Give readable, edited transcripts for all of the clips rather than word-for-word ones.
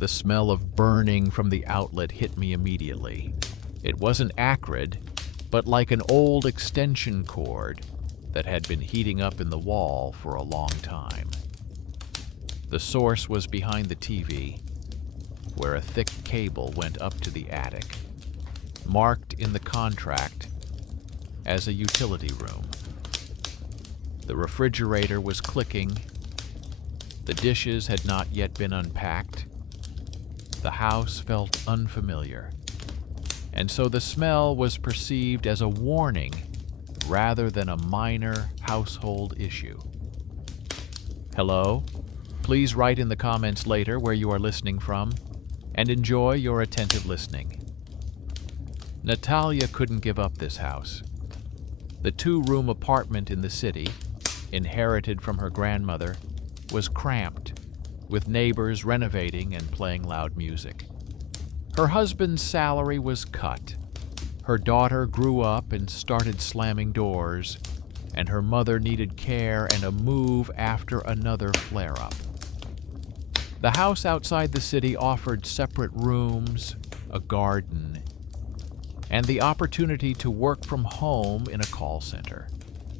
The smell of burning from the outlet hit me immediately. It wasn't acrid, but like an old extension cord that had been heating up in the wall for a long time. The source was behind the TV, where a thick cable went up to the attic, marked in the contract as a utility room. The refrigerator was clicking. The dishes had not yet been unpacked. The house felt unfamiliar, and so the smell was perceived as a warning rather than a minor household issue. Hello? Please write in the comments later where you are listening from, and enjoy your attentive listening. Natalia couldn't give up this house. The two-room apartment in the city, inherited from her grandmother, was cramped, with neighbors renovating and playing loud music. Her husband's salary was cut. Her daughter grew up and started slamming doors, and her mother needed care and a move after another flare-up. The house outside the city offered separate rooms, a garden, and the opportunity to work from home in a call center,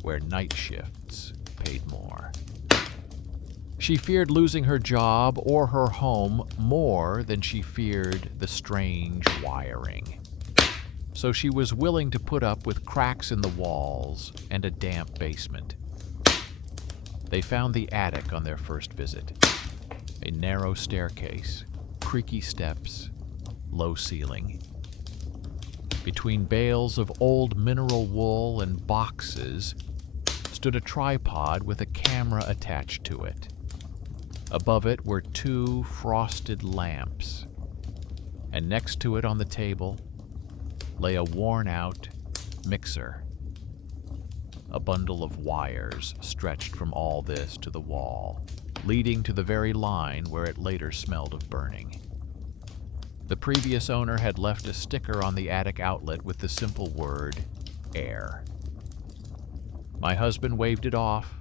where night shifts paid more. She feared losing her job or her home more than she feared the strange wiring. So she was willing to put up with cracks in the walls and a damp basement. They found the attic on their first visit. A narrow staircase, creaky steps, low ceiling. Between bales of old mineral wool and boxes stood a tripod with a camera attached to it. Above it were two frosted lamps, and next to it on the table lay a worn-out mixer. A bundle of wires stretched from all this to the wall, leading to the very line where it later smelled of burning. The previous owner had left a sticker on the attic outlet with the simple word, air. My husband waved it off,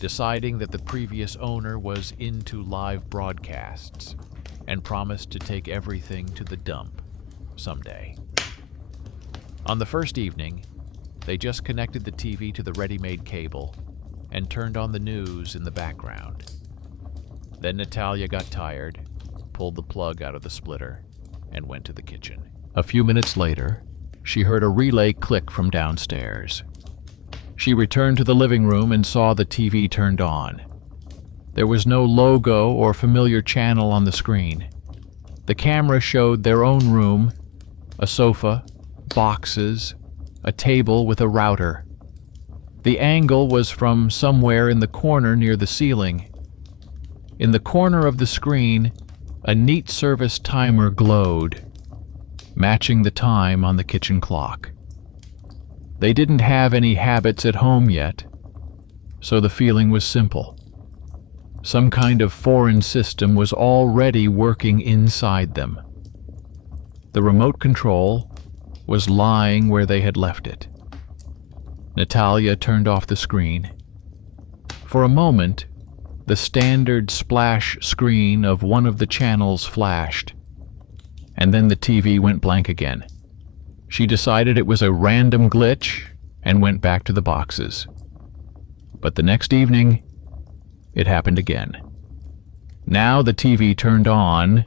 deciding that the previous owner was into live broadcasts and promised to take everything to the dump someday. On the first evening, they just connected the TV to the ready-made cable and turned on the news in the background. Then Natalia got tired, pulled the plug out of the splitter, and went to the kitchen. A few minutes later, she heard a relay click from downstairs. She returned to the living room and saw the TV turned on. There was no logo or familiar channel on the screen. The camera showed their own room, a sofa, boxes, a table with a router. The angle was from somewhere in the corner near the ceiling. In the corner of the screen, a neat service timer glowed, matching the time on the kitchen clock. They didn't have any habits at home yet, so the feeling was simple. Some kind of foreign system was already working inside them. The remote control was lying where they had left it. Natalia turned off the screen. For a moment, the standard splash screen of one of the channels flashed, and then the TV went blank again. She decided it was a random glitch and went back to the boxes. But the next evening, it happened again. Now the TV turned on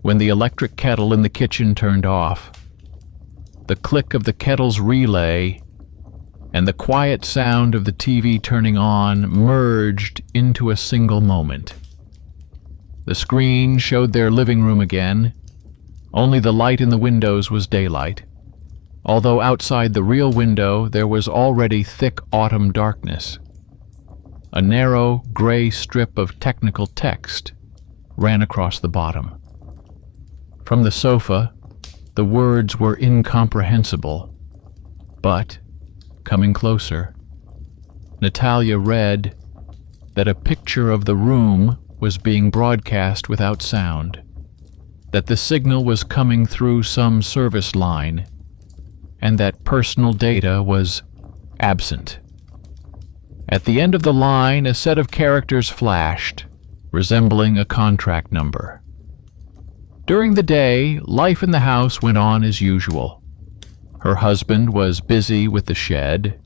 when the electric kettle in the kitchen turned off. The click of the kettle's relay and the quiet sound of the TV turning on merged into a single moment. The screen showed their living room again. Only the light in the windows was daylight, although outside the real window there was already thick autumn darkness. A narrow, gray strip of technical text ran across the bottom. From the sofa, the words were incomprehensible, but, coming closer, Natalia read that a picture of the room was being broadcast without sound, that the signal was coming through some service line, and that personal data was absent. At the end of the line, a set of characters flashed, resembling a contract number. During the day, life in the house went on as usual. Her husband was busy with the shed.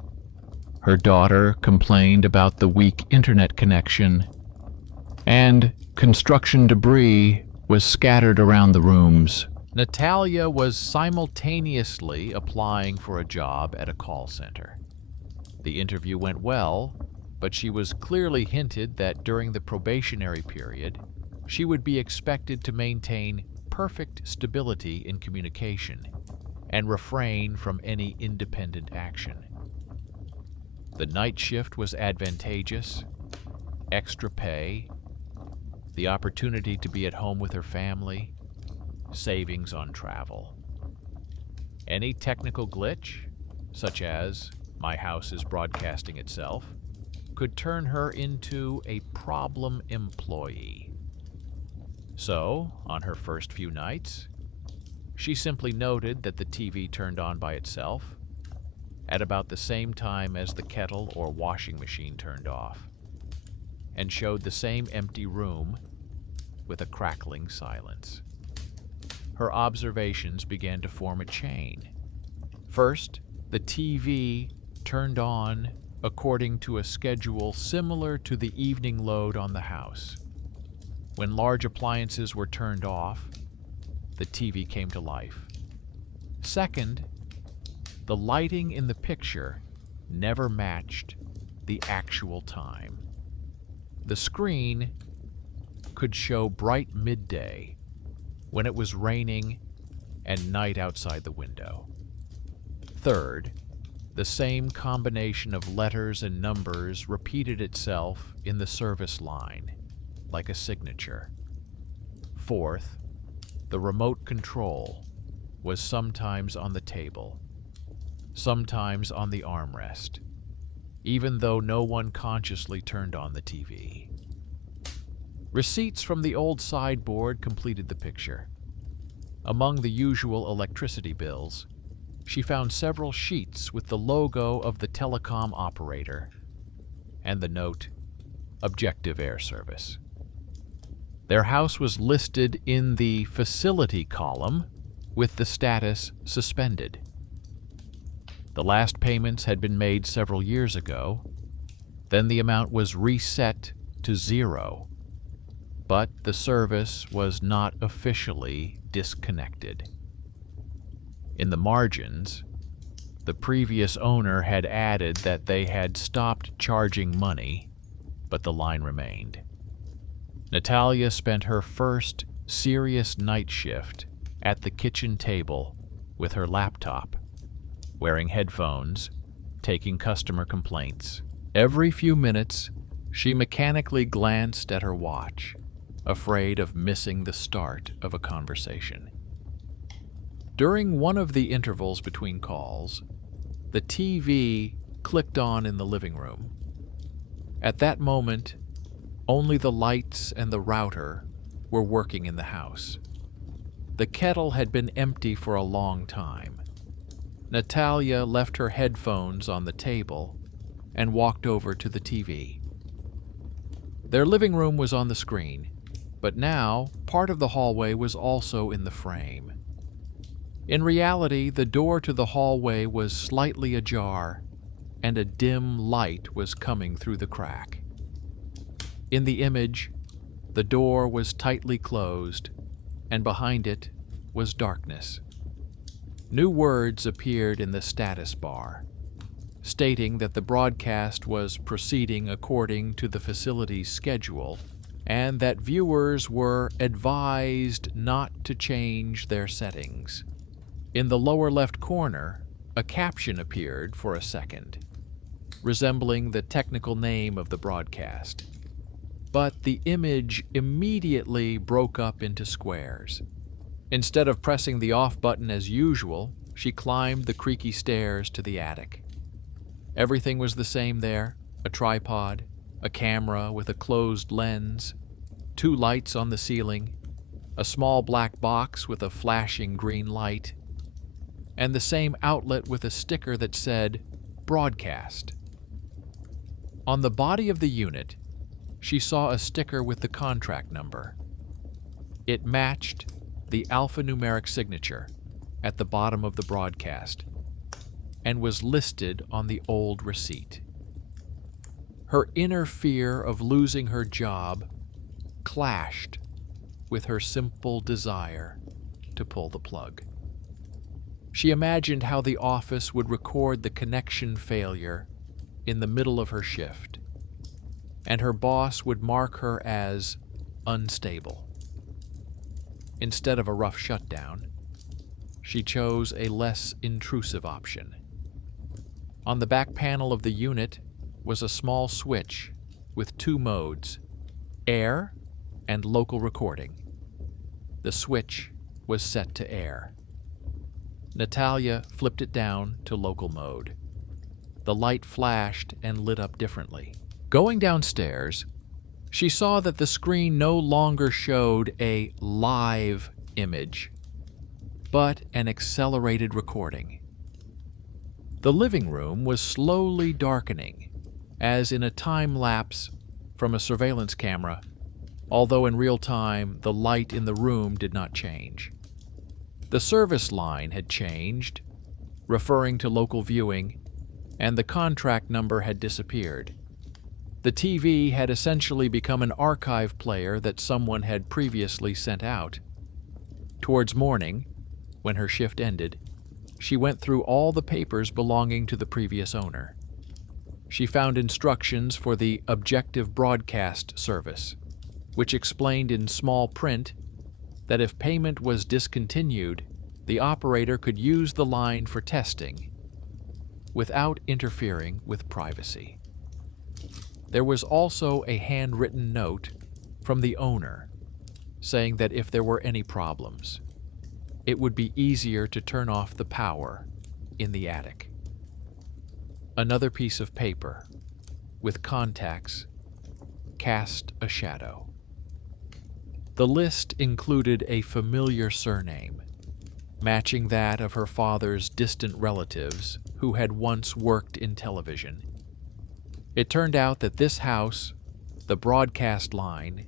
Her daughter complained about the weak internet connection, and construction debris was scattered around the rooms. Natalia was simultaneously applying for a job at a call center. The interview went well, but she was clearly hinted that during the probationary period, she would be expected to maintain perfect stability in communication and refrain from any independent action. The night shift was advantageous, extra pay, the opportunity to be at home with her family, savings on travel. Any technical glitch, such as my house is broadcasting itself, could turn her into a problem employee. So, on her first few nights, she simply noted that the TV turned on by itself at about the same time as the kettle or washing machine turned off, and showed the same empty room with a crackling silence. Her observations began to form a chain. First, the TV turned on according to a schedule similar to the evening load on the house. When large appliances were turned off, the TV came to life. Second, the lighting in the picture never matched the actual time. The screen could show bright midday when it was raining and night outside the window. Third, the same combination of letters and numbers repeated itself in the service line, like a signature. Fourth, the remote control was sometimes on the table, sometimes on the armrest, even though no one consciously turned on the TV. Receipts from the old sideboard completed the picture. Among the usual electricity bills, she found several sheets with the logo of the telecom operator and the note, Objective Air Service. Their house was listed in the facility column with the status suspended. The last payments had been made several years ago. Then the amount was reset to 0. But the service was not officially disconnected. In the margins, the previous owner had added that they had stopped charging money, but the line remained. Natalia spent her first serious night shift at the kitchen table with her laptop, wearing headphones, taking customer complaints. Every few minutes, she mechanically glanced at her watch, afraid of missing the start of a conversation. During one of the intervals between calls, the TV clicked on in the living room. At that moment, only the lights and the router were working in the house. The kettle had been empty for a long time. Natalia left her headphones on the table and walked over to the TV. Their living room was on the screen, but now part of the hallway was also in the frame. In reality, the door to the hallway was slightly ajar, and a dim light was coming through the crack. In the image, the door was tightly closed, and behind it was darkness. New words appeared in the status bar, stating that the broadcast was proceeding according to the facility's schedule and that viewers were advised not to change their settings. In the lower left corner, a caption appeared for a second, resembling the technical name of the broadcast. But the image immediately broke up into squares. Instead of pressing the off button as usual, she climbed the creaky stairs to the attic. Everything was the same there: a tripod, a camera with a closed lens, 2 lights on the ceiling, a small black box with a flashing green light, and the same outlet with a sticker that said, Broadcast. On the body of the unit, she saw a sticker with the contract number. It matched the alphanumeric signature at the bottom of the broadcast and was listed on the old receipt. Her inner fear of losing her job clashed with her simple desire to pull the plug. She imagined how the office would record the connection failure in the middle of her shift, and her boss would mark her as unstable. Instead of a rough shutdown, she chose a less intrusive option. On the back panel of the unit was a small switch with two modes, air and local recording. The switch was set to air. Natalia flipped it down to local mode. The light flashed and lit up differently. Going downstairs, she saw that the screen no longer showed a live image, but an accelerated recording. The living room was slowly darkening, as in a time lapse from a surveillance camera, although in real time the light in the room did not change. The service line had changed, referring to local viewing, and the contract number had disappeared. The TV had essentially become an archive player that someone had previously sent out. Towards morning, when her shift ended, she went through all the papers belonging to the previous owner. She found instructions for the objective broadcast service, which explained in small print that if payment was discontinued, the operator could use the line for testing without interfering with privacy. There was also a handwritten note from the owner saying that if there were any problems, it would be easier to turn off the power in the attic. Another piece of paper with contacts cast a shadow. The list included a familiar surname, matching that of her father's distant relatives who had once worked in television. It turned out that this house, the broadcast line,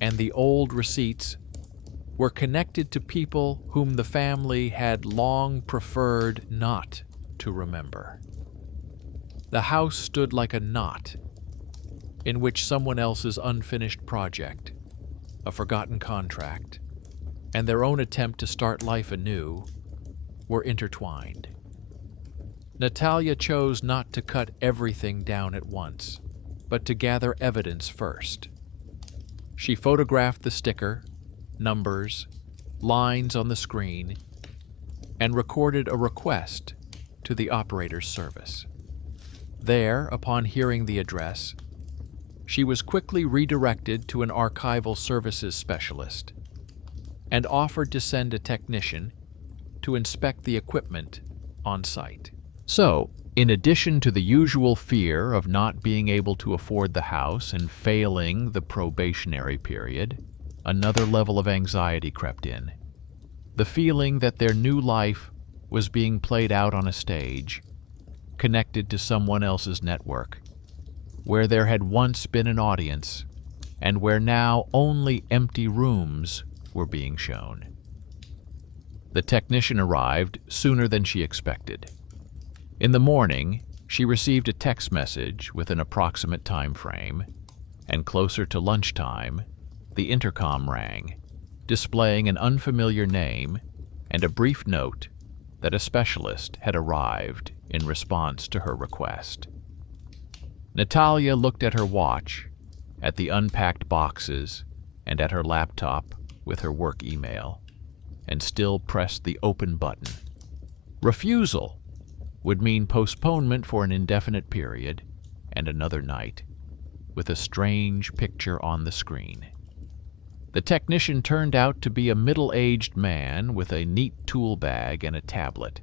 and the old receipts were connected to people whom the family had long preferred not to remember. The house stood like a knot in which someone else's unfinished project, a forgotten contract, and their own attempt to start life anew were intertwined. Natalia chose not to cut everything down at once, but to gather evidence first. She photographed the sticker, numbers, lines on the screen, and recorded a request to the operator's service. There, upon hearing the address, she was quickly redirected to an archival services specialist and offered to send a technician to inspect the equipment on site. So, in addition to the usual fear of not being able to afford the house and failing the probationary period, another level of anxiety crept in. The feeling that their new life was being played out on a stage, connected to someone else's network, where there had once been an audience, and where now only empty rooms were being shown. The technician arrived sooner than she expected. In the morning, she received a text message with an approximate time frame, and closer to lunchtime, the intercom rang, displaying an unfamiliar name and a brief note that a specialist had arrived in response to her request. Natalia looked at her watch, at the unpacked boxes, and at her laptop with her work email, and still pressed the open button. Refusal would mean postponement for an indefinite period and another night, with a strange picture on the screen. The technician turned out to be a middle-aged man with a neat tool bag and a tablet.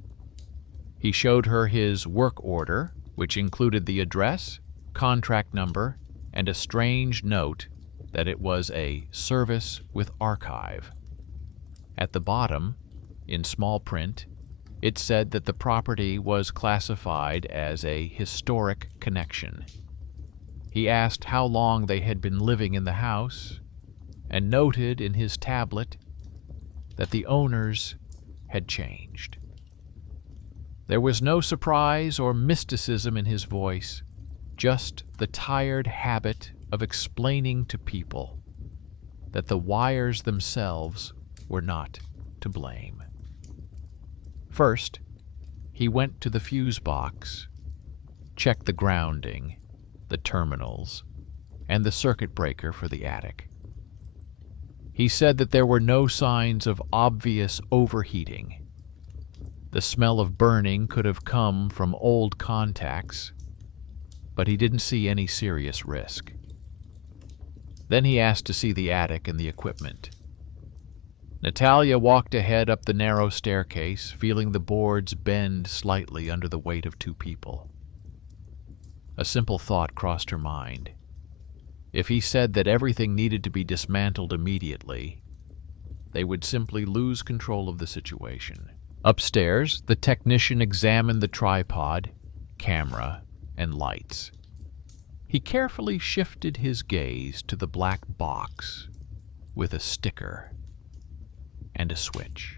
He showed her his work order, which included the address, contract number, and a strange note that it was a service with archive. At the bottom, in small print, it said that the property was classified as a historic connection. He asked how long they had been living in the house, and noted in his tablet that the owners had changed. There was no surprise or mysticism in his voice, just the tired habit of explaining to people that the wires themselves were not to blame. First, he went to the fuse box, checked the grounding, the terminals, and the circuit breaker for the attic. He said that there were no signs of obvious overheating. The smell of burning could have come from old contacts, but he didn't see any serious risk. Then he asked to see the attic and the equipment. Natalia walked ahead up the narrow staircase, feeling the boards bend slightly under the weight of two people. A simple thought crossed her mind. If he said that everything needed to be dismantled immediately, they would simply lose control of the situation. Upstairs, the technician examined the tripod, camera, and lights. He carefully shifted his gaze to the black box with a sticker and a switch.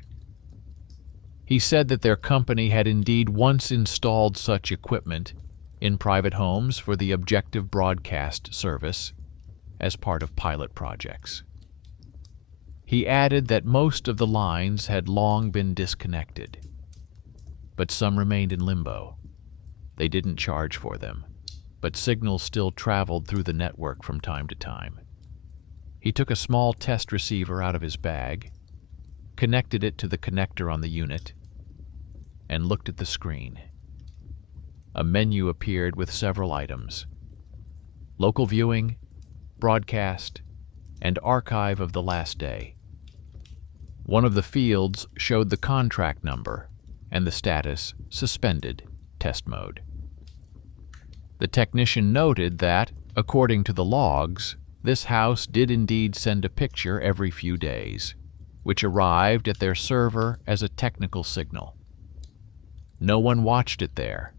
He said that their company had indeed once installed such equipment in private homes for the objective broadcast service as part of pilot projects. He added that most of the lines had long been disconnected, but some remained in limbo. They didn't charge for them, but signals still traveled through the network from time to time. He took a small test receiver out of his bag, connected it to the connector on the unit, and looked at the screen. A menu appeared with several items: local viewing, broadcast, and archive of the last day. One of the fields showed the contract number and the status suspended test mode. The technician noted that, according to the logs, this house did indeed send a picture every few days, which arrived at their server as a technical signal. No one watched it there.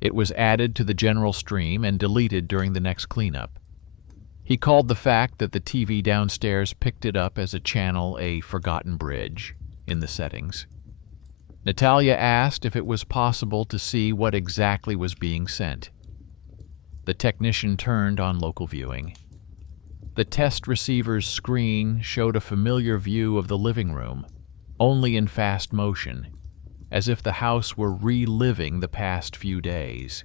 It was added to the general stream and deleted during the next cleanup. He called the fact that the TV downstairs picked it up as a channel a forgotten bridge in the settings. Natalia asked if it was possible to see what exactly was being sent. The technician turned on local viewing. The test receiver's screen showed a familiar view of the living room, only in fast motion, as if the house were reliving the past few days.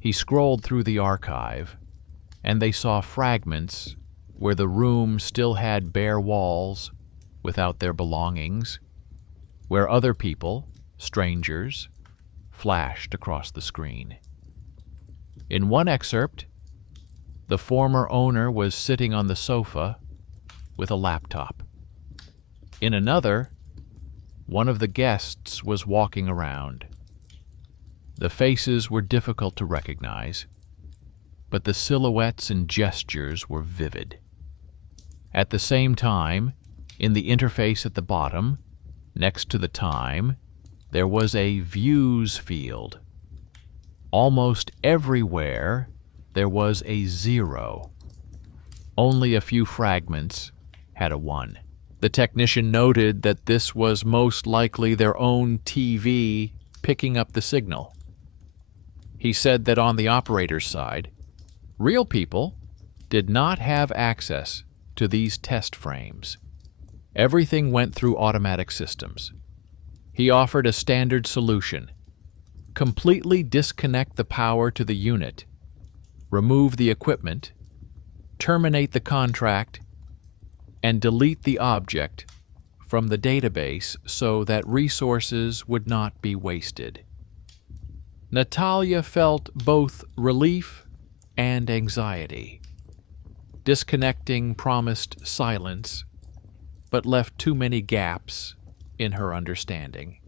He scrolled through the archive, and they saw fragments where the room still had bare walls without their belongings, where other people, strangers, flashed across the screen. In one excerpt, the former owner was sitting on the sofa with a laptop. In another, one of the guests was walking around. The faces were difficult to recognize, but the silhouettes and gestures were vivid. At the same time, in the interface at the bottom, next to the time, there was a views field. Almost everywhere, there was a 0. Only a few fragments had a 1. The technician noted that this was most likely their own TV picking up the signal. He said that on the operator's side, real people did not have access to these test frames. Everything went through automatic systems. He offered a standard solution: completely disconnect the power to the unit, remove the equipment, terminate the contract, and delete the object from the database so that resources would not be wasted. Natalia felt both relief and anxiety. Disconnecting promised silence, but left too many gaps in her understanding.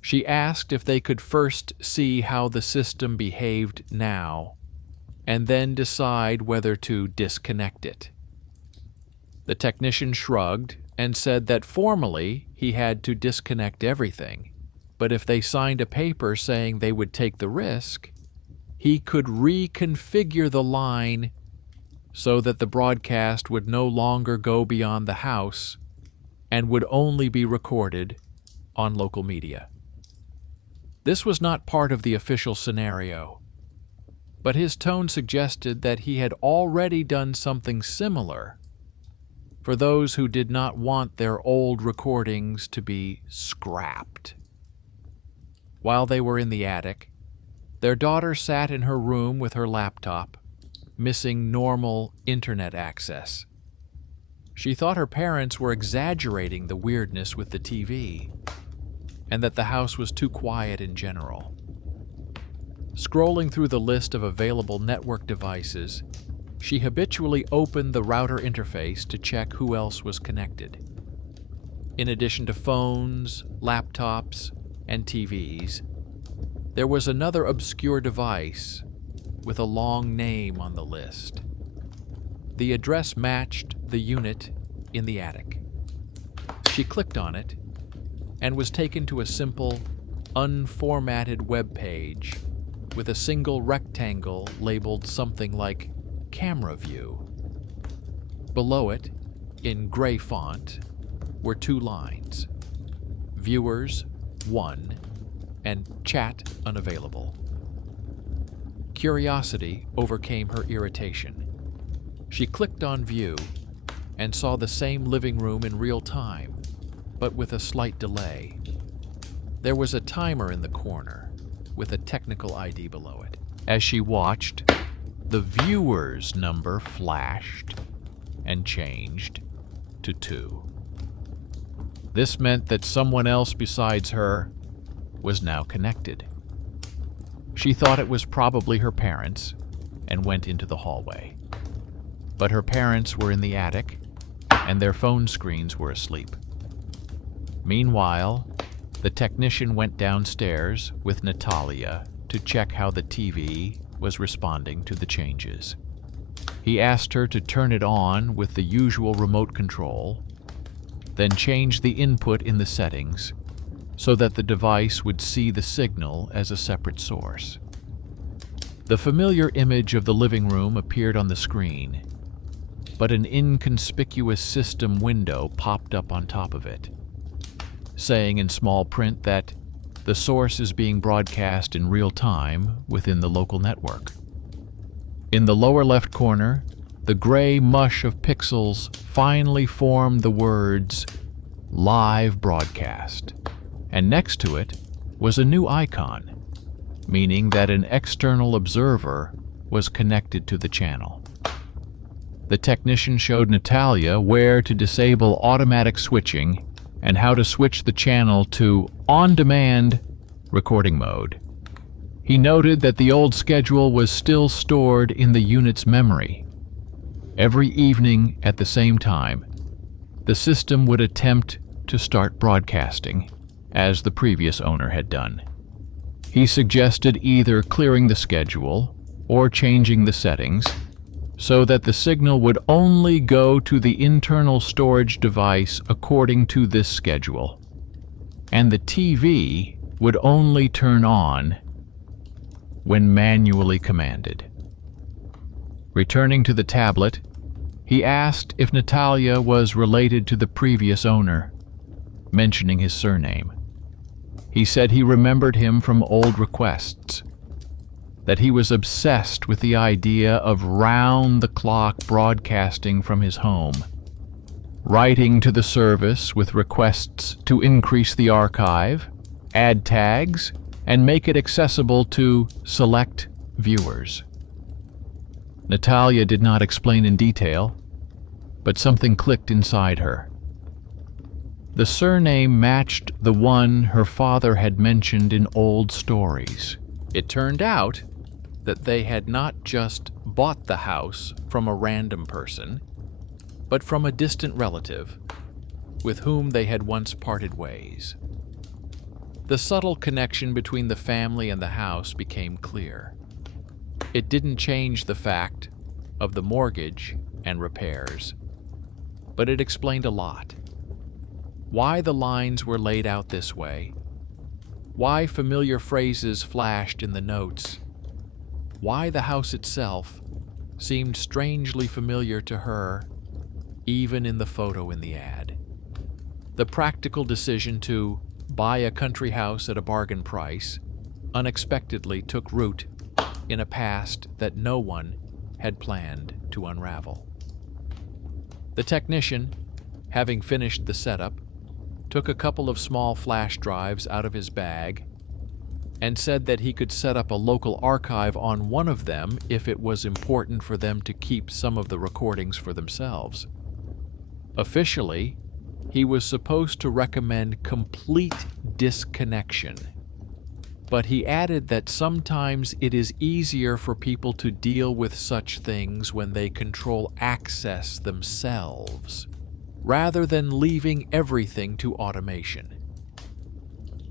She asked if they could first see how the system behaved now, and then decide whether to disconnect it. The technician shrugged and said that formally he had to disconnect everything, but if they signed a paper saying they would take the risk, he could reconfigure the line so that the broadcast would no longer go beyond the house and would only be recorded on local media. This was not part of the official scenario, but his tone suggested that he had already done something similar for those who did not want their old recordings to be scrapped. While they were in the attic, their daughter sat in her room with her laptop, missing normal internet access. She thought her parents were exaggerating the weirdness with the TV, and that the house was too quiet in general. Scrolling through the list of available network devices, she habitually opened the router interface to check who else was connected. In addition to phones, laptops, and TVs, there was another obscure device with a long name on the list. The address matched the unit in the attic. She clicked on it and was taken to a simple, unformatted web page with a single rectangle labeled something like camera view. Below it, in gray font, were 2 lines: viewers 1 and chat unavailable. Curiosity overcame her irritation. She clicked on view and saw the same living room in real time, but with a slight delay. There was a timer in the corner with a technical ID below it. As she watched, the viewer's number flashed and changed to 2. This meant that someone else besides her was now connected. She thought it was probably her parents and went into the hallway. But her parents were in the attic and their phone screens were asleep. Meanwhile, the technician went downstairs with Natalia to check how the TV was responding to the changes. He asked her to turn it on with the usual remote control, then change the input in the settings so that the device would see the signal as a separate source. The familiar image of the living room appeared on the screen, but an inconspicuous system window popped up on top of it, saying in small print that the source is being broadcast in real time within the local network. In the lower left corner, the gray mush of pixels finally formed the words "Live Broadcast," and next to it was a new icon, meaning that an external observer was connected to the channel. The technician showed Natalia where to disable automatic switching and how to switch the channel to on-demand recording mode. He noted that the old schedule was still stored in the unit's memory. Every evening at the same time, the system would attempt to start broadcasting, as the previous owner had done. He suggested either clearing the schedule or changing the settings so that the signal would only go to the internal storage device according to this schedule, and the TV would only turn on when manually commanded. Returning to the tablet, he asked if Natalia was related to the previous owner, mentioning his surname. He said he remembered him from old requests, that he was obsessed with the idea of round-the-clock broadcasting from his home, writing to the service with requests to increase the archive, add tags, and make it accessible to select viewers. Natalia did not explain in detail, but something clicked inside her. The surname matched the one her father had mentioned in old stories. It turned out that they had not just bought the house from a random person, but from a distant relative with whom they had once parted ways. The subtle connection between the family and the house became clear. It didn't change the fact of the mortgage and repairs, but it explained a lot. Why the lines were laid out this way, why familiar phrases flashed in the notes, why the house itself seemed strangely familiar to her, even in the photo in the ad. The practical decision to buy a country house at a bargain price unexpectedly took root in a past that no one had planned to unravel. The technician, having finished the setup, took a couple of small flash drives out of his bag and said that he could set up a local archive on one of them if it was important for them to keep some of the recordings for themselves. Officially, he was supposed to recommend complete disconnection, but he added that sometimes it is easier for people to deal with such things when they control access themselves, rather than leaving everything to automation.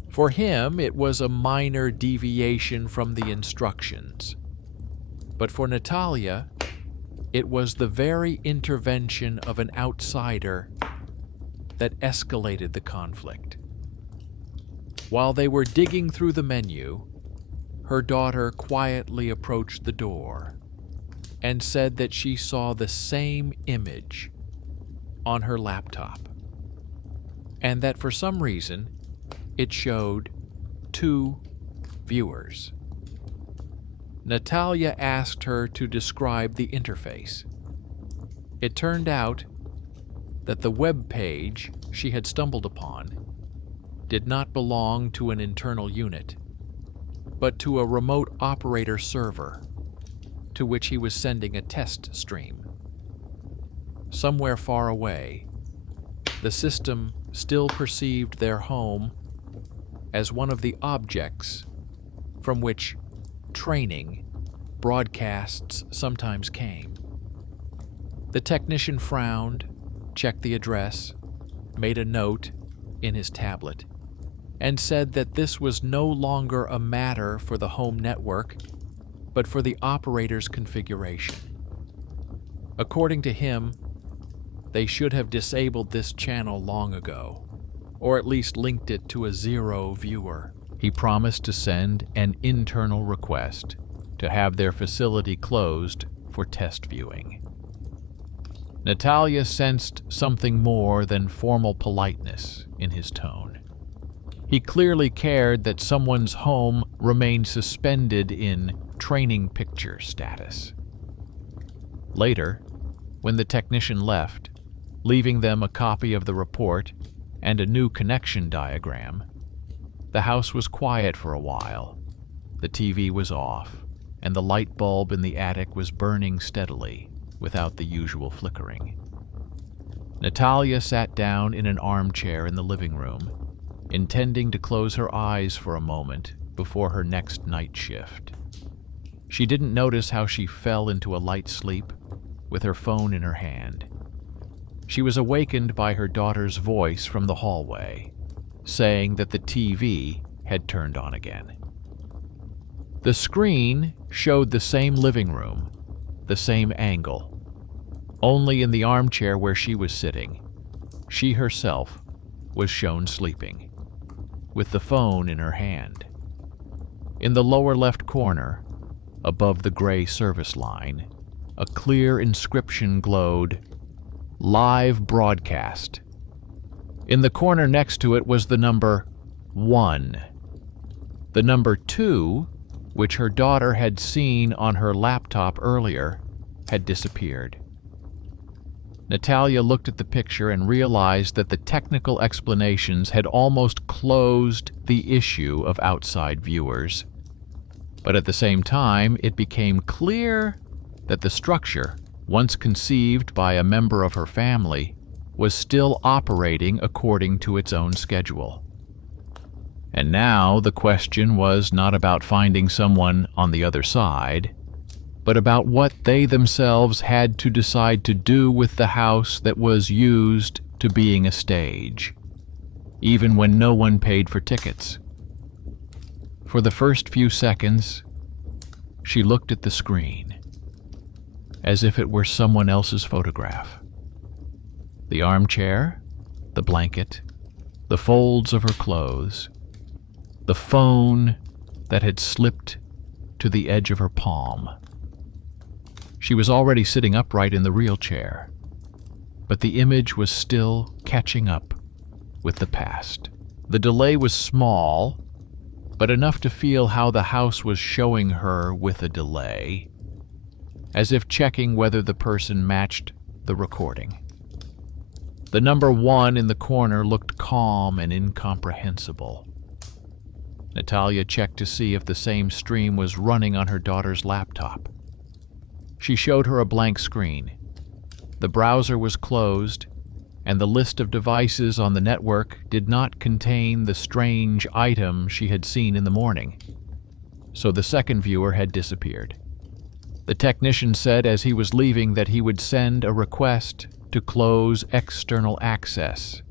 For him, it was a minor deviation from the instructions, but for Natalia, it was the very intervention of an outsider that escalated the conflict. While they were digging through the menu, her daughter quietly approached the door and said that she saw the same image on her laptop, and that for some reason it showed 2 viewers. Natalia asked her to describe the interface. It turned out that the web page she had stumbled upon did not belong to an internal unit, but to a remote operator server to which he was sending a test stream. Somewhere far away, the system still perceived their home as one of the objects from which training broadcasts sometimes came. The technician frowned, checked the address, made a note in his tablet, and said that this was no longer a matter for the home network, but for the operator's configuration. According to him, they should have disabled this channel long ago, or at least linked it to a 0 viewer. He promised to send an internal request to have their facility closed for test viewing. Natalia sensed something more than formal politeness in his tone. He clearly cared that someone's home remained suspended in training picture status. Later, when the technician left, leaving them a copy of the report and a new connection diagram, the house was quiet for a while. The TV was off, and the light bulb in the attic was burning steadily without the usual flickering. Natalia sat down in an armchair in the living room, intending to close her eyes for a moment before her next night shift. She didn't notice how she fell into a light sleep with her phone in her hand. She was awakened by her daughter's voice from the hallway, saying that the TV had turned on again. The screen showed the same living room, the same angle. Only in the armchair where she was sitting, she herself was shown sleeping, with the phone in her hand. In the lower left corner, above the gray service line, a clear inscription glowed, "Live broadcast." In the corner next to it was the number 1. The number 2, which her daughter had seen on her laptop earlier, had disappeared. Natalia looked at the picture and realized that the technical explanations had almost closed the issue of outside viewers. But at the same time, it became clear that the structure, once conceived by a member of her family, was still operating according to its own schedule. And now the question was not about finding someone on the other side, but about what they themselves had to decide to do with the house that was used to being a stage, even when no one paid for tickets. For the first few seconds, she looked at the screen, as if it were someone else's photograph. The armchair, the blanket, the folds of her clothes, the phone that had slipped to the edge of her palm. She was already sitting upright in the real chair, but the image was still catching up with the past. The delay was small, but enough to feel how the house was showing her with a delay, as if checking whether the person matched the recording. The number 1 in the corner looked calm and incomprehensible. Natalia checked to see if the same stream was running on her daughter's laptop. She showed her a blank screen. The browser was closed, and the list of devices on the network did not contain the strange item she had seen in the morning. So the second viewer had disappeared. The technician said as he was leaving that he would send a request to close external access.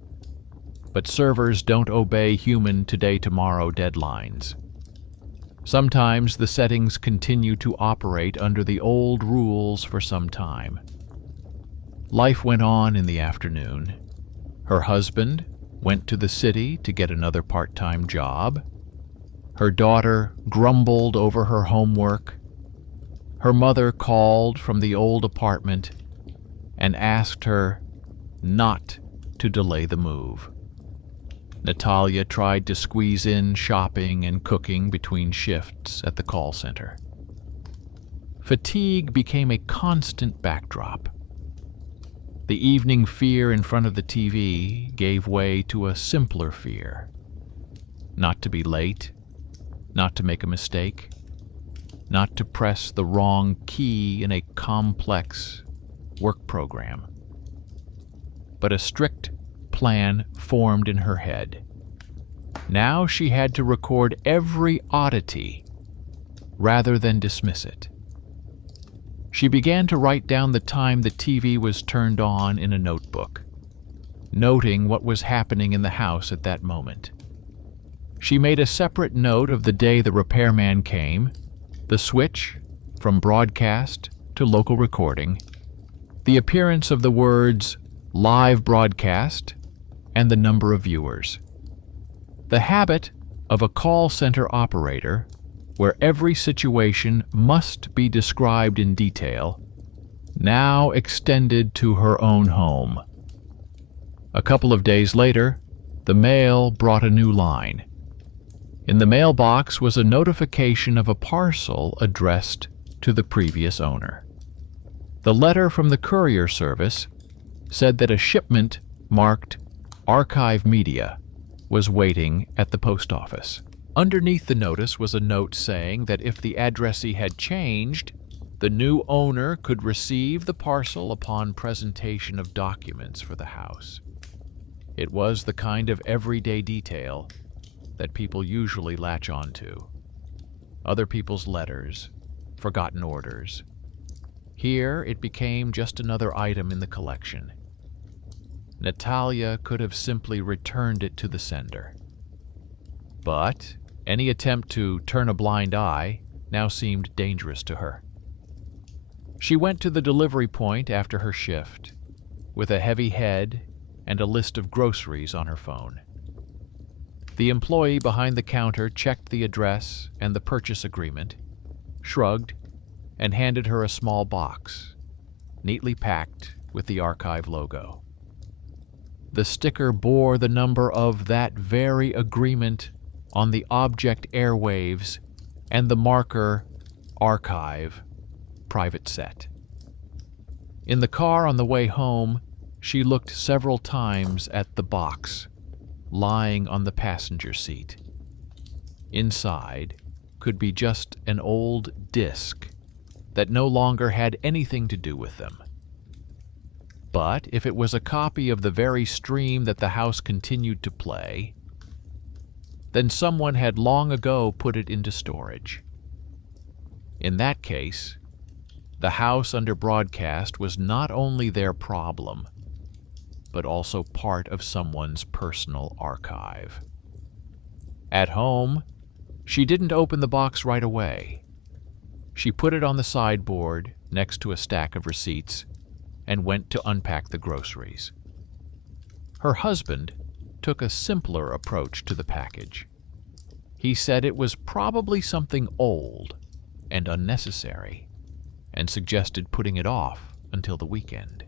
But servers don't obey human today-tomorrow deadlines. Sometimes the settings continue to operate under the old rules for some time. Life went on in the afternoon. Her husband went to the city to get another part-time job. Her daughter grumbled over her homework. Her mother called from the old apartment and asked her not to delay the move. Natalia tried to squeeze in shopping and cooking between shifts at the call center. Fatigue became a constant backdrop. The evening fear in front of the TV gave way to a simpler fear. Not to be late, not to make a mistake, not to press the wrong key in a complex work program. But a strict plan formed in her head. Now she had to record every oddity rather than dismiss it. She began to write down the time the TV was turned on in a notebook, noting what was happening in the house at that moment. She made a separate note of the day the repairman came, the switch from broadcast to local recording, the appearance of the words live broadcast, and the number of viewers. The habit of a call center operator, where every situation must be described in detail, now extended to her own home. A couple of days later, the mail brought a new line. In the mailbox was a notification of a parcel addressed to the previous owner. The letter from the courier service said that a shipment marked Archive Media was waiting at the post office. Underneath the notice was a note saying that if the addressee had changed, the new owner could receive the parcel upon presentation of documents for the house. It was the kind of everyday detail that people usually latch onto. Other people's letters, forgotten orders. Here it became just another item in the collection. Natalia could have simply returned it to the sender. But any attempt to turn a blind eye now seemed dangerous to her. She went to the delivery point after her shift, with a heavy head and a list of groceries on her phone. The employee behind the counter checked the address and the purchase agreement, shrugged, and handed her a small box, neatly packed with the archive logo. The sticker bore the number of that very agreement on the object airwaves and the marker Archive, Private Set. In the car on the way home, she looked several times at the box lying on the passenger seat. Inside could be just an old disc that no longer had anything to do with them. But if it was a copy of the very stream that the house continued to play, then someone had long ago put it into storage. In that case, the house under broadcast was not only their problem, but also part of someone's personal archive. At home, she didn't open the box right away. She put it on the sideboard next to a stack of receipts and went to unpack the groceries. Her husband took a simpler approach to the package. He said it was probably something old and unnecessary, and suggested putting it off until the weekend.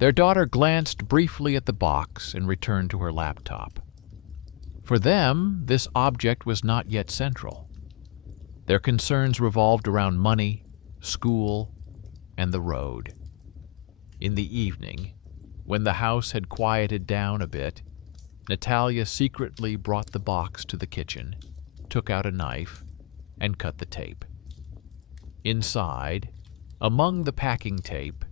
Their daughter glanced briefly at the box and returned to her laptop. For them, this object was not yet central. Their concerns revolved around money, school, and the road. In the evening, when the house had quieted down a bit, Natalia secretly brought the box to the kitchen, took out a knife, and cut the tape. Inside, among the packing tape,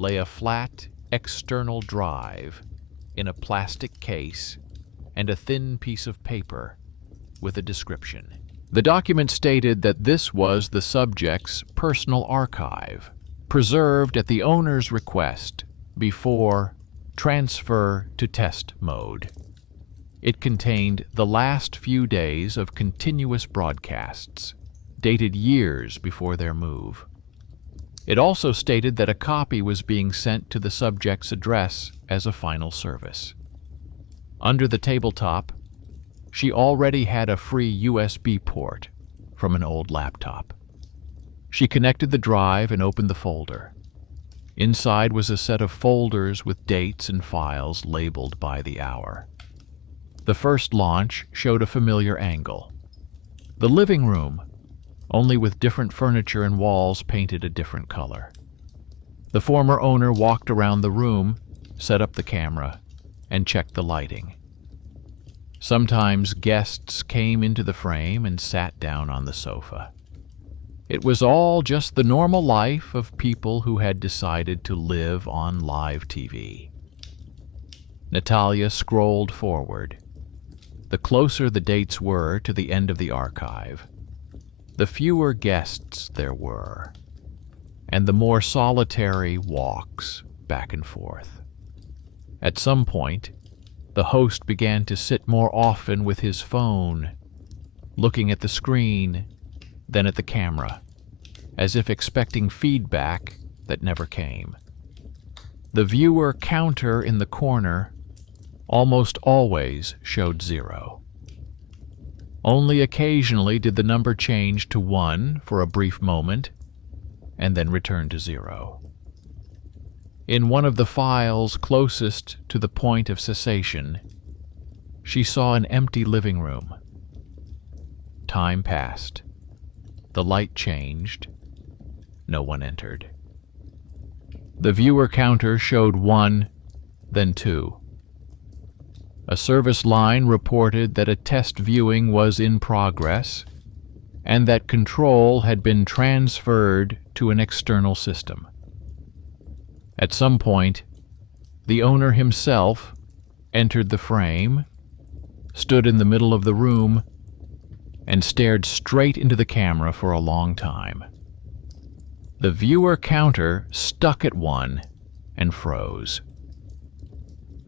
lay a flat external drive in a plastic case and a thin piece of paper with a description. The document stated that this was the subject's personal archive, preserved at the owner's request before transfer to test mode. It contained the last few days of continuous broadcasts, dated years before their move. It also stated that a copy was being sent to the subject's address as a final service. Under the tabletop, she already had a free USB port from an old laptop. She connected the drive and opened the folder. Inside was a set of folders with dates and files labeled by the hour. The first launch showed a familiar angle. The living room, only with different furniture and walls painted a different color. The former owner walked around the room, set up the camera, and checked the lighting. Sometimes guests came into the frame and sat down on the sofa. It was all just the normal life of people who had decided to live on live TV. Natalia scrolled forward. The closer the dates were to the end of the archive, the fewer guests there were, and the more solitary walks back and forth. At some point, the host began to sit more often with his phone, looking at the screen, then at the camera, as if expecting feedback that never came. The viewer counter in the corner almost always showed 0. Only occasionally did the number change to 1 for a brief moment and then return to 0. In one of the files closest to the point of cessation, she saw an empty living room. Time passed. The light changed. No one entered. The viewer counter showed 1, then 2. A service line reported that a test viewing was in progress and that control had been transferred to an external system. At some point, the owner himself entered the frame, stood in the middle of the room, and stared straight into the camera for a long time. The viewer counter stuck at 1 and froze.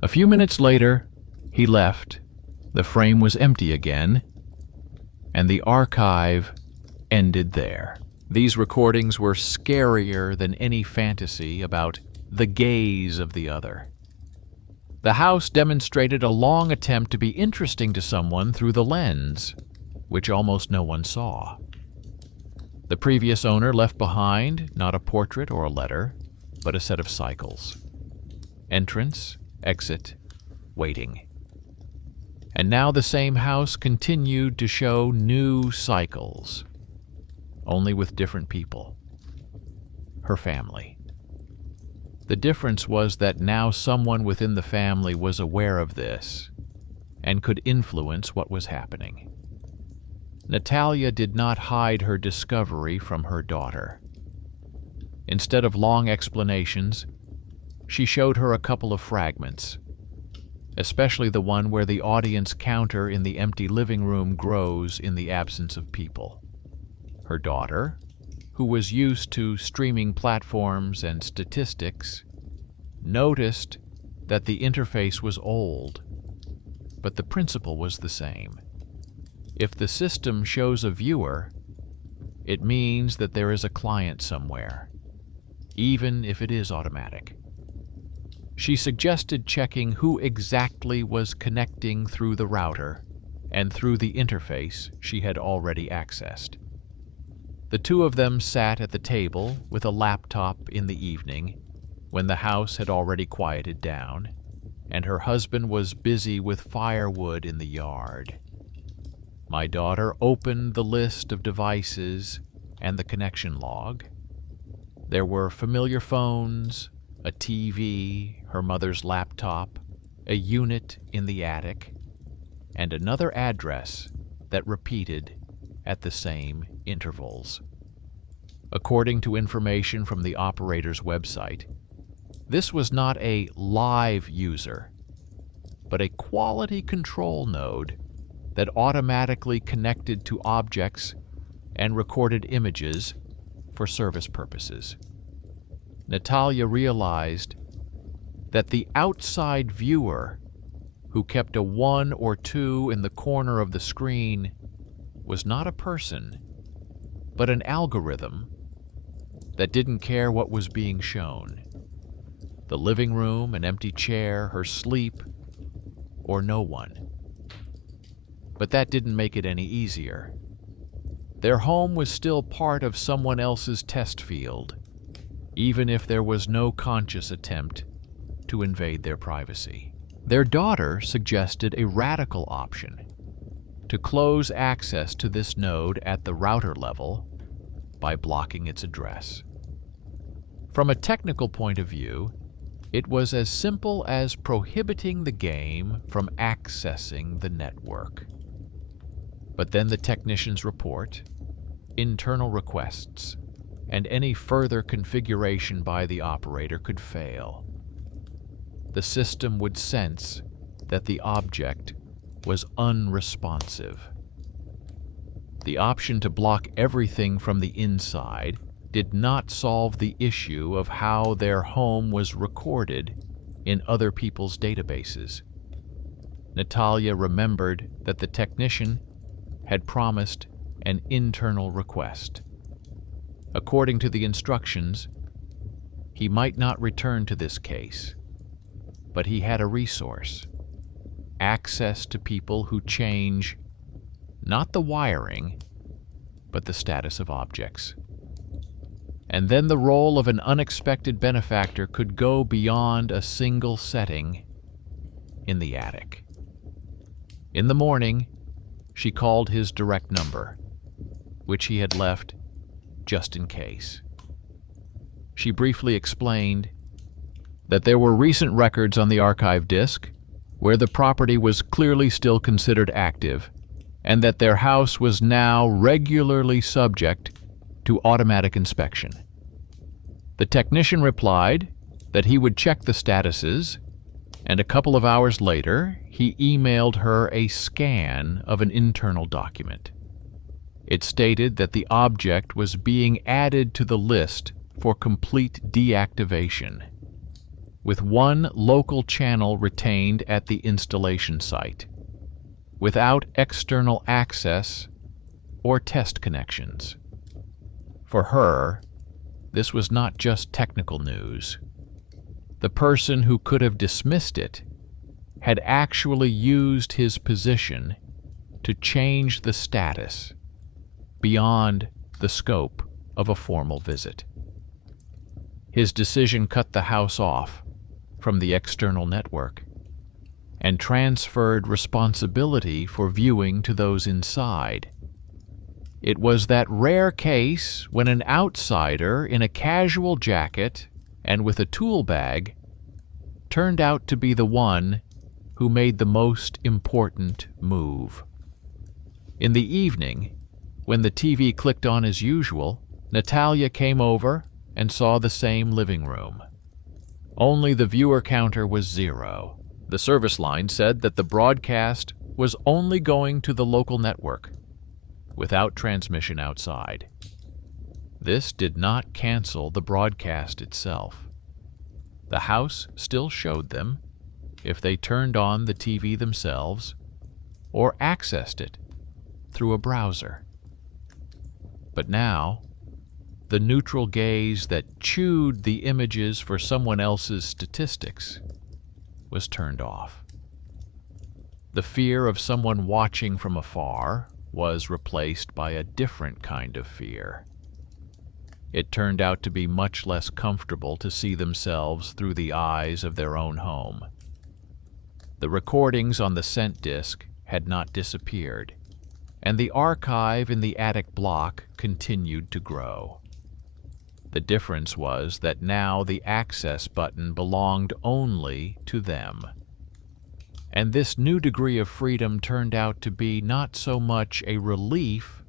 A few minutes later, he left. The frame was empty again, and the archive ended there. These recordings were scarier than any fantasy about the gaze of the other. The house demonstrated a long attempt to be interesting to someone through the lens, which almost no one saw. The previous owner left behind not a portrait or a letter, but a set of cycles. Entrance, exit, waiting. And now the same house continued to show new cycles, only with different people. Her family. The difference was that now someone within the family was aware of this and could influence what was happening. Natalia did not hide her discovery from her daughter. Instead of long explanations, she showed her a couple of fragments, especially the one where the audience counter in the empty living room grows in the absence of people. Her daughter, who was used to streaming platforms and statistics, noticed that the interface was old, but the principle was the same. If the system shows a viewer, it means that there is a client somewhere, even if it is automatic. She suggested checking who exactly was connecting through the router and through the interface she had already accessed. The two of them sat at the table with a laptop in the evening when the house had already quieted down, and her husband was busy with firewood in the yard. My daughter opened the list of devices and the connection log. There were familiar phones, a TV, her mother's laptop, a unit in the attic, and another address that repeated at the same intervals. According to information from the operator's website, this was not a live user, but a quality control node that automatically connected to objects and recorded images for service purposes. Natalia realized that the outside viewer who kept a 1 or 2 in the corner of the screen was not a person, but an algorithm that didn't care what was being shown. The living room, an empty chair, her sleep, or no one. But that didn't make it any easier. Their home was still part of someone else's test field, even if there was no conscious attempt to invade their privacy. Their daughter suggested a radical option: to close access to this node at the router level by blocking its address. From a technical point of view, it was as simple as prohibiting the game from accessing the network. But then the technician's report, internal requests, and any further configuration by the operator could fail. The system would sense that the object was unresponsive. The option to block everything from the inside did not solve the issue of how their home was recorded in other people's databases. Natalia remembered that the technician had promised an internal request. According to the instructions, he might not return to this case, but he had a resource: access to people who change not the wiring, but the status of objects. And then the role of an unexpected benefactor could go beyond a single setting in the attic. In the morning, she called his direct number, which he had left just in case. She briefly explained that there were recent records on the archive disk where the property was clearly still considered active, and that their house was now regularly subject to automatic inspection. The technician replied that he would check the statuses, and a couple of hours later, he emailed her a scan of an internal document. It stated that the object was being added to the list for complete deactivation, with one local channel retained at the installation site, without external access or test connections. For her, this was not just technical news. The person who could have dismissed it had actually used his position to change the status beyond the scope of a formal visit. His decision cut the house off from the external network and transferred responsibility for viewing to those inside. It was that rare case when an outsider in a casual jacket and with a tool bag turned out to be the one who made the most important move. In the evening, when the TV clicked on as usual, Natalia came over and saw the same living room. Only the viewer counter was 0. The service line said that the broadcast was only going to the local network, without transmission outside. This did not cancel the broadcast itself. The house still showed them if they turned on the TV themselves or accessed it through a browser. But now, the neutral gaze that chewed the images for someone else's statistics was turned off. The fear of someone watching from afar was replaced by a different kind of fear. it turned out to be much less comfortable to see themselves through the eyes of their own home. The recordings on the scent disc had not disappeared, and the archive in the attic block continued to grow. The difference was that now the access button belonged only to them. And this new degree of freedom turned out to be not so much a relief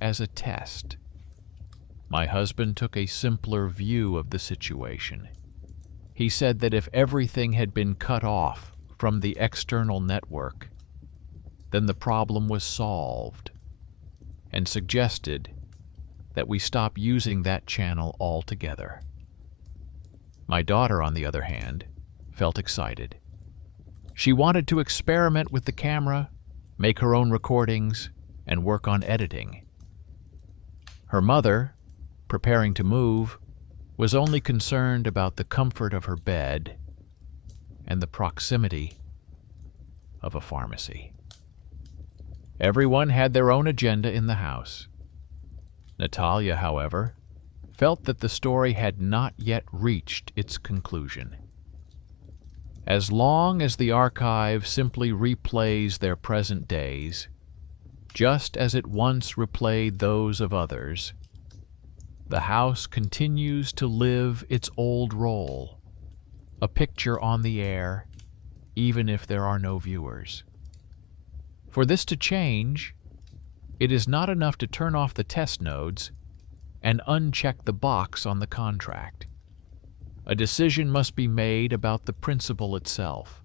as a test. My husband took a simpler view of the situation. He said that if everything had been cut off from the external network, then the problem was solved, and suggested that we stop using that channel altogether. My daughter, on the other hand, felt excited. She wanted to experiment with the camera, make her own recordings, and work on editing. Her mother, preparing to move, was only concerned about the comfort of her bed and the proximity of a pharmacy. Everyone had their own agenda in the house. Natalia, however, felt that the story had not yet reached its conclusion. As long as the archive simply replays their present days, just as it once replayed those of others, the house continues to live its old role, a picture on the air, even if there are no viewers. For this to change, it is not enough to turn off the test nodes and uncheck the box on the contract. A decision must be made about the principle itself,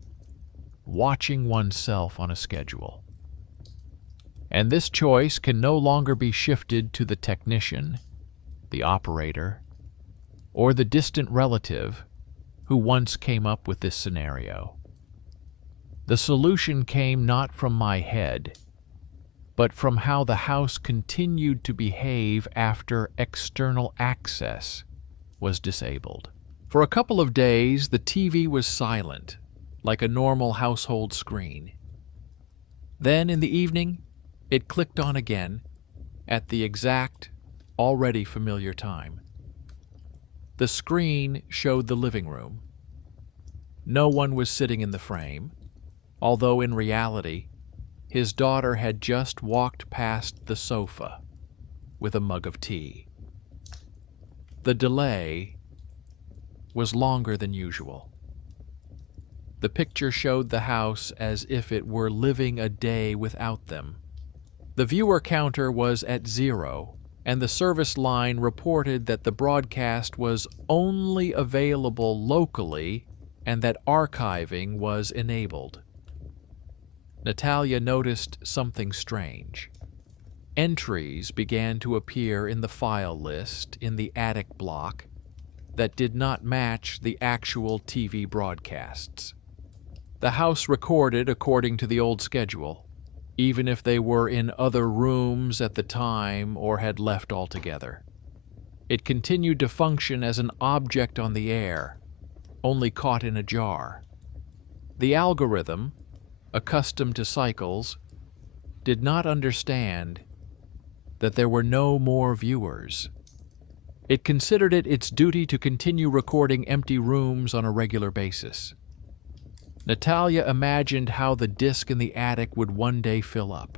watching oneself on a schedule. And this choice can no longer be shifted to the technician, the operator, or the distant relative who once came up with this scenario. The solution came not from my head, but from how the house continued to behave after external access was disabled. For a couple of days, the TV was silent, like a normal household screen. Then, in the evening, it clicked on again, at the exact, already familiar time. The screen showed the living room. No one was sitting in the frame, although in reality, his daughter had just walked past the sofa with a mug of tea. The delay was longer than usual. The picture showed the house as if it were living a day without them. The viewer counter was at 0, and the service line reported that the broadcast was only available locally and that archiving was enabled. Natalia noticed something strange. Entries began to appear in the file list in the attic block that did not match the actual TV broadcasts. The house recorded according to the old schedule, even if they were in other rooms at the time or had left altogether. It continued to function as an object on the air, only caught in a jar. The algorithm, accustomed to cycles, did not understand that there were no more viewers. It considered it its duty to continue recording empty rooms on a regular basis. Natalia imagined how the disc in the attic would one day fill up.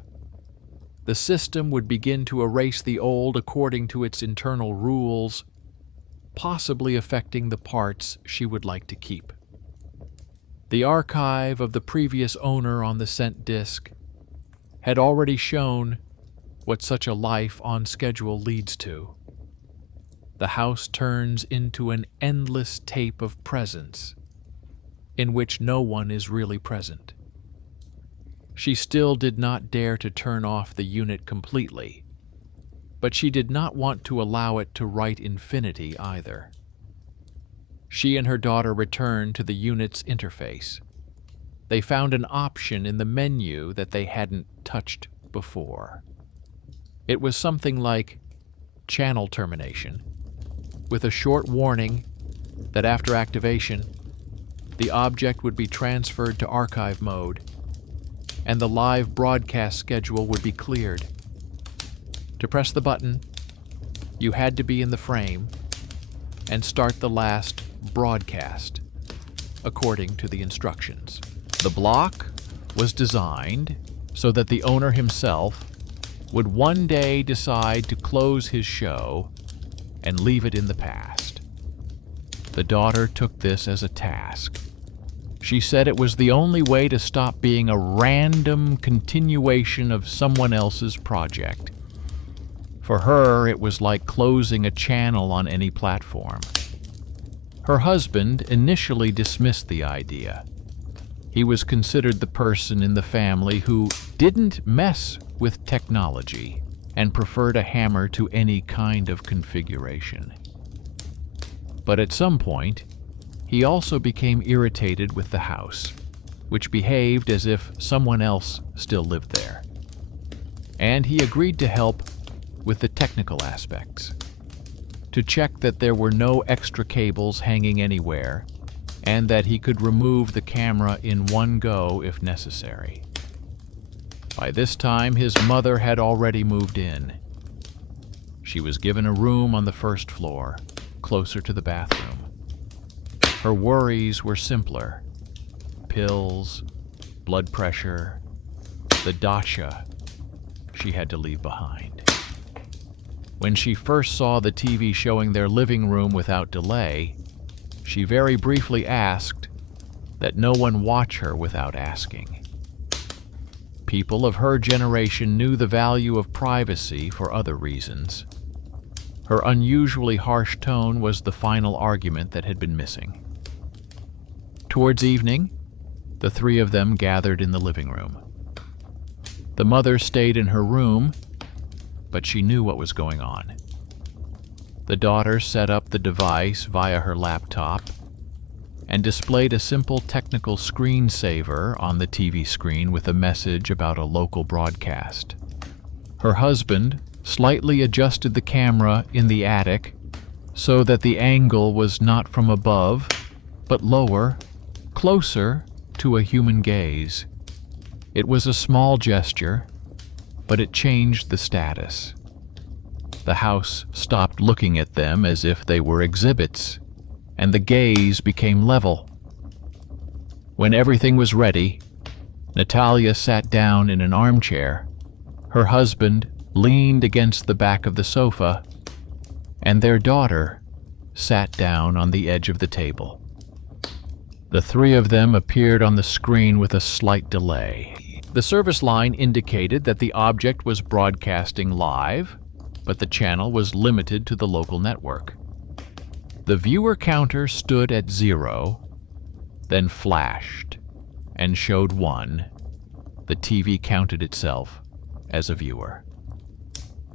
The system would begin to erase the old according to its internal rules, possibly affecting the parts she would like to keep. The archive of the previous owner on the scent disc had already shown what such a life on schedule leads to. The house turns into an endless tape of presence, in which no one is really present. She still did not dare to turn off the unit completely, but she did not want to allow it to write infinity either. She and her daughter returned to the unit's interface. They found an option in the menu that they hadn't touched before. It was something like channel termination, with a short warning that after activation, the object would be transferred to archive mode, and the live broadcast schedule would be cleared. To press the button, You had to be in the frame and start the last broadcast, according to the instructions. The block was designed so that the owner himself would one day decide to close his show and leave it in the past. The daughter took this as a task. She said it was the only way to stop being a random continuation of someone else's project. For her, it was like closing a channel on any platform. Her husband initially dismissed the idea. He was considered the person in the family who didn't mess with technology and preferred a hammer to any kind of configuration. But at some point, he also became irritated with the house, which behaved as if someone else still lived there. And he agreed to help with the technical aspects, to check that there were no extra cables hanging anywhere, and that he could remove the camera in one go if necessary. By this time, his mother had already moved in. She was given a room on the first floor, closer to the bathroom. Her worries were simpler: pills, blood pressure, the dacha she had to leave behind. When she first saw the TV showing their living room without delay, she very briefly asked that no one watch her without asking. People of her generation knew the value of privacy for other reasons. Her unusually harsh tone was the final argument that had been missing. Towards evening, the three of them gathered in the living room. The mother stayed in her room, but she knew what was going on. The daughter set up the device via her laptop and displayed a simple technical screensaver on the TV screen with a message about a local broadcast. Her husband slightly adjusted the camera in the attic so that the angle was not from above, but lower, closer to a human gaze. It was a small gesture, but it changed the status. The house stopped looking at them as if they were exhibits, and the gaze became level. When everything was ready, Natalia sat down in an armchair. Her husband leaned against the back of the sofa, and their daughter sat down on the edge of the table. The three of them appeared on the screen with a slight delay. The service line indicated that the object was broadcasting live, but the channel was limited to the local network. The viewer counter stood at 0, then flashed and showed 1. The TV counted itself as a viewer.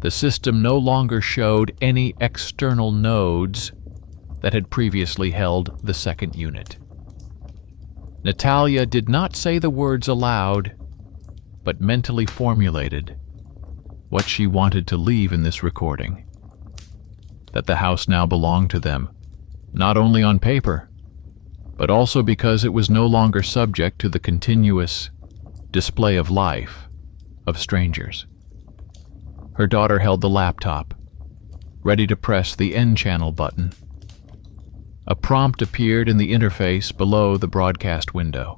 The system no longer showed any external nodes that had previously held the second unit. Natalia did not say the words aloud, but mentally formulated what she wanted to leave in this recording. That the house now belonged to them, not only on paper, but also because it was no longer subject to the continuous display of life of strangers. Her daughter held the laptop, ready to press the end channel button. A prompt appeared in the interface below the broadcast window.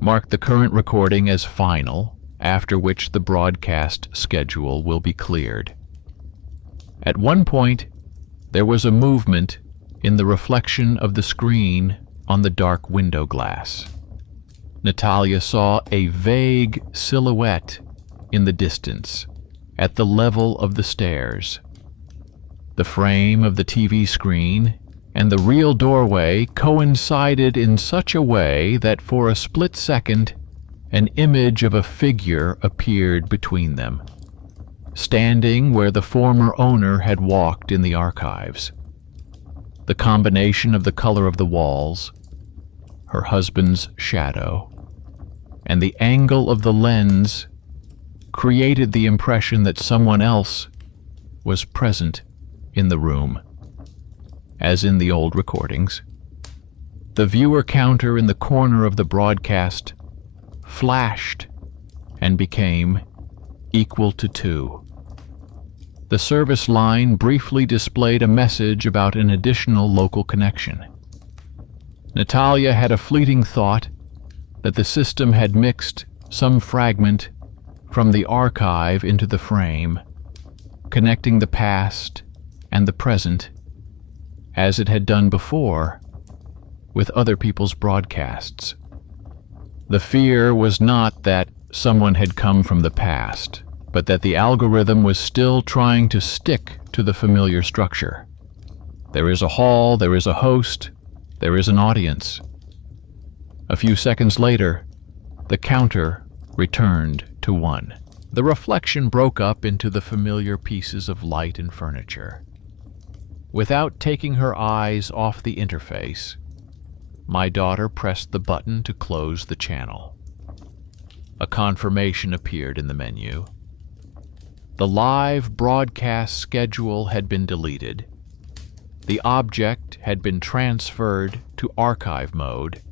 Mark the current recording as final, after which the broadcast schedule will be cleared. At one point, there was a movement in the reflection of the screen on the dark window glass. Natalia saw a vague silhouette in the distance, at the level of the stairs. The frame of the TV screen and the real doorway coincided in such a way that for a split second, an image of a figure appeared between them, standing where the former owner had walked in the archives. The combination of the color of the walls, her husband's shadow, and the angle of the lens created the impression that someone else was present in the room. As in the old recordings, the viewer counter in the corner of the broadcast flashed and became equal to 2. The service line briefly displayed a message about an additional local connection. Natalia had a fleeting thought that the system had mixed some fragment from the archive into the frame, connecting the past and the present, as it had done before with other people's broadcasts. The fear was not that someone had come from the past, but that the algorithm was still trying to stick to the familiar structure. There is a hall, there is a host, there is an audience. A few seconds later, the counter returned to 1. The reflection broke up into the familiar pieces of light and furniture. Without taking her eyes off the interface, my daughter pressed the button to close the channel. A confirmation appeared in the menu. The live broadcast schedule had been deleted. The object had been transferred to archive mode,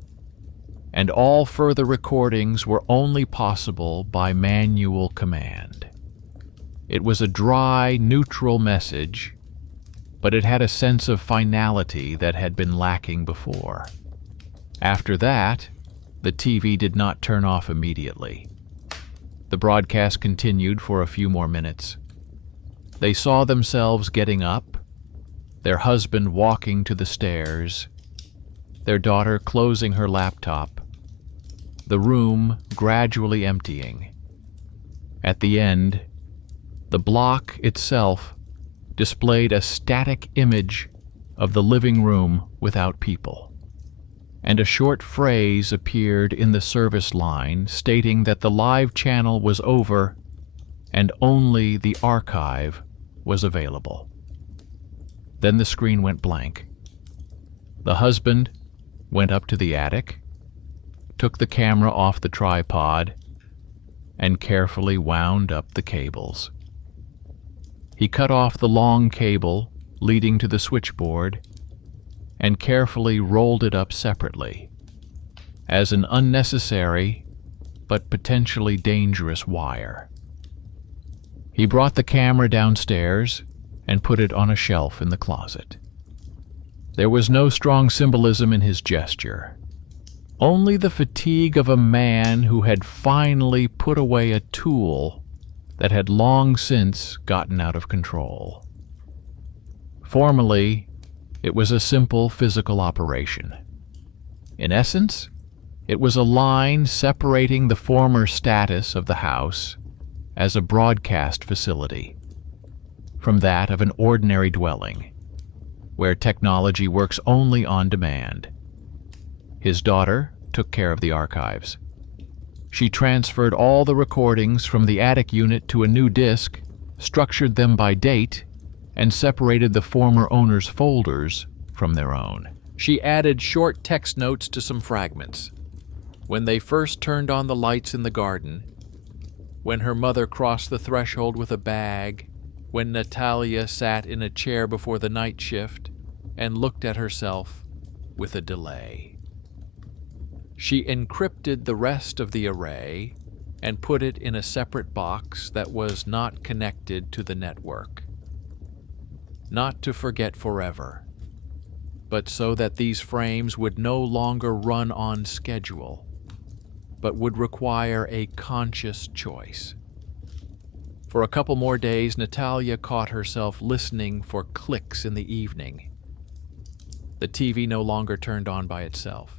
and all further recordings were only possible by manual command. It was a dry, neutral message, but it had a sense of finality that had been lacking before. After that, the TV did not turn off immediately. The broadcast continued for a few more minutes. They saw themselves getting up, their husband walking to the stairs, their daughter closing her laptop, the room gradually emptying. At the end, the block itself displayed a static image of the living room without people, and a short phrase appeared in the service line stating that the live channel was over and only the archive was available. Then the screen went blank. The husband went up to the attic, took the camera off the tripod, and carefully wound up the cables. He cut off the long cable leading to the switchboard and carefully rolled it up separately, as an unnecessary but potentially dangerous wire. He brought the camera downstairs and put it on a shelf in the closet. There was no strong symbolism in his gesture, only the fatigue of a man who had finally put away a tool that had long since gotten out of control. Formally, it was a simple physical operation. In essence, it was a line separating the former status of the house as a broadcast facility from that of an ordinary dwelling, where technology works only on demand. His daughter took care of the archives. She transferred all the recordings from the attic unit to a new disk, structured them by date, and separated the former owner's folders from their own. She added short text notes to some fragments. When they first turned on the lights in the garden, when her mother crossed the threshold with a bag, when Natalia sat in a chair before the night shift and looked at herself with a delay. She encrypted the rest of the array and put it in a separate box that was not connected to the network. Not to forget forever, but so that these frames would no longer run on schedule, but would require a conscious choice. For a couple more days, Natalia caught herself listening for clicks in the evening. The TV no longer turned on by itself.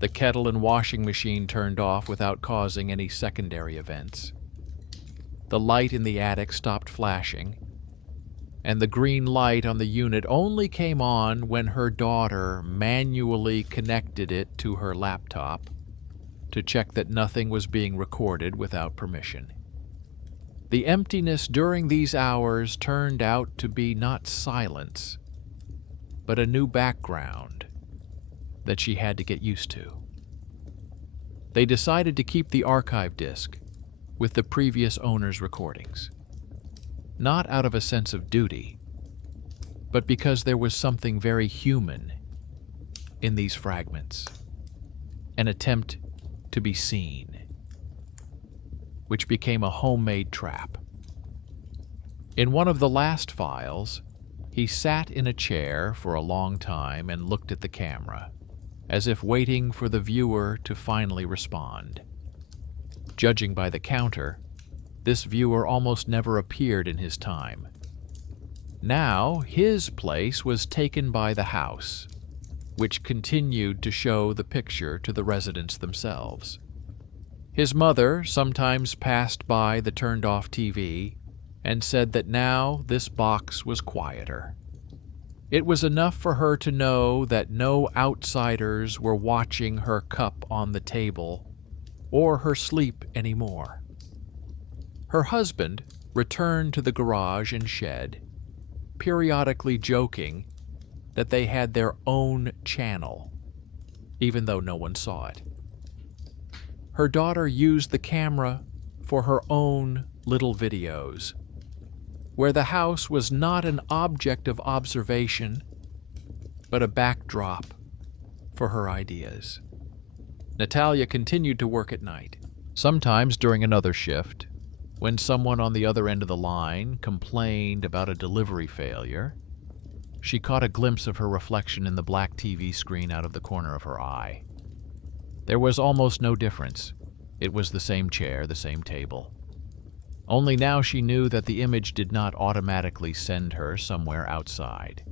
The kettle and washing machine turned off without causing any secondary events. The light in the attic stopped flashing, and the green light on the unit only came on when her daughter manually connected it to her laptop to check that nothing was being recorded without permission. The emptiness during these hours turned out to be not silence, but a new background that she had to get used to. They decided to keep the archive disc with the previous owner's recordings, not out of a sense of duty, but because there was something very human in these fragments, an attempt to be seen, which became a homemade trap. In one of the last files, he sat in a chair for a long time and looked at the camera, as if waiting for the viewer to finally respond. Judging by the counter, this viewer almost never appeared in his time. Now, his place was taken by the house, which continued to show the picture to the residents themselves. His mother sometimes passed by the turned-off TV and said that now this box was quieter. It was enough for her to know that no outsiders were watching her cup on the table or her sleep anymore. Her husband returned to the garage and shed, periodically joking that they had their own channel, even though no one saw it. Her daughter used the camera for her own little videos, where the house was not an object of observation, but a backdrop for her ideas. Natalia continued to work at night. Sometimes during another shift, when someone on the other end of the line complained about a delivery failure, she caught a glimpse of her reflection in the black TV screen out of the corner of her eye. There was almost no difference. It was the same chair, the same table. Only now she knew that the image did not automatically send her somewhere outside.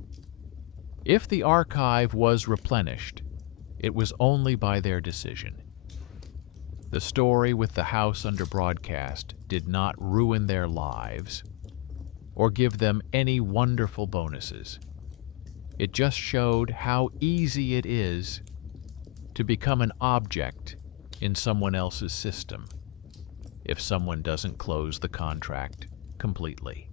If the archive was replenished, it was only by their decision. The story with the house under broadcast did not ruin their lives or give them any wonderful bonuses. It just showed how easy it is to become an object in someone else's system if someone doesn't close the contract completely.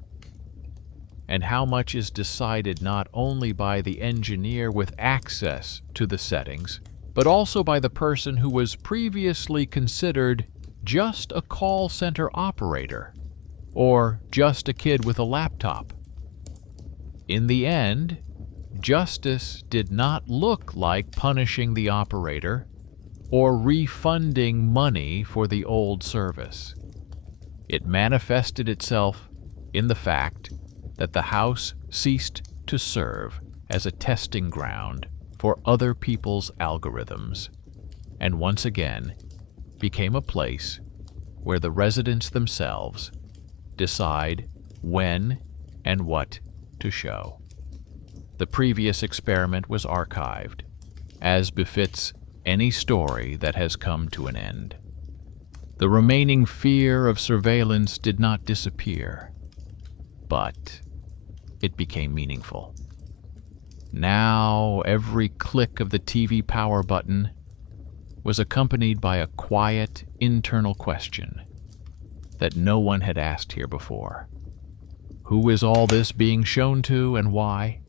And how much is decided not only by the engineer with access to the settings, but also by the person who was previously considered just a call center operator or just a kid with a laptop. In the end, justice did not look like punishing the operator or refunding money for the old service. It manifested itself in the fact that the house ceased to serve as a testing ground for other people's algorithms, and once again became a place where the residents themselves decide when and what to show. The previous experiment was archived, as befits any story that has come to an end. The remaining fear of surveillance did not disappear, but it became meaningful. Now, every click of the TV power button was accompanied by a quiet, internal question that no one had asked here before. Who is all this being shown to, and why?